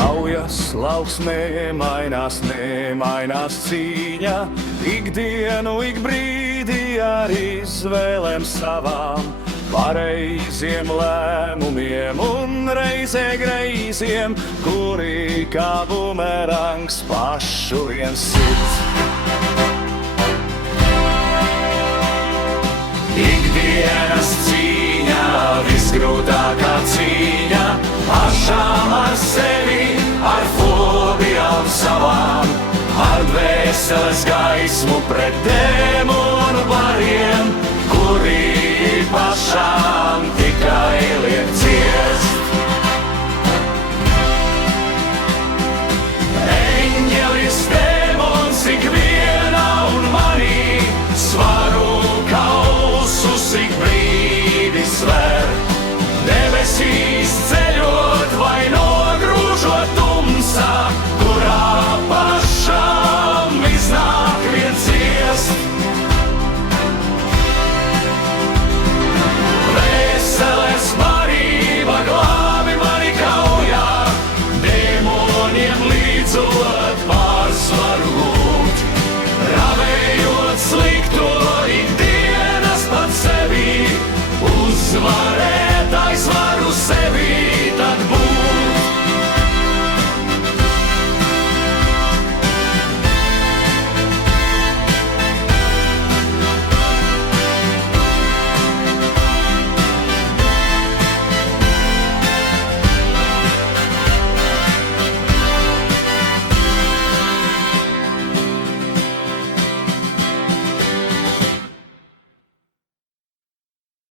Kaujas lauksmē mainās, nemainās cīņa, ikdienu, ik brīdi ar izvēlēm savām, pareiziem lēmumiem un reizē greiziem, kuri kā bumerangs pašu viens sit. Ikdienas cīņa, visgrūtākā cīņa, pašām ar sevi, ar fobijām savām, ar dvēseles gaismu pret dēmonu bariem, kuri pašām tikai liek ciest. Eņģelis, dēmons, ikviena un manī, svaru kausus ik brīdi sver. Debesīs ceļot vai nogrūžot tumsā,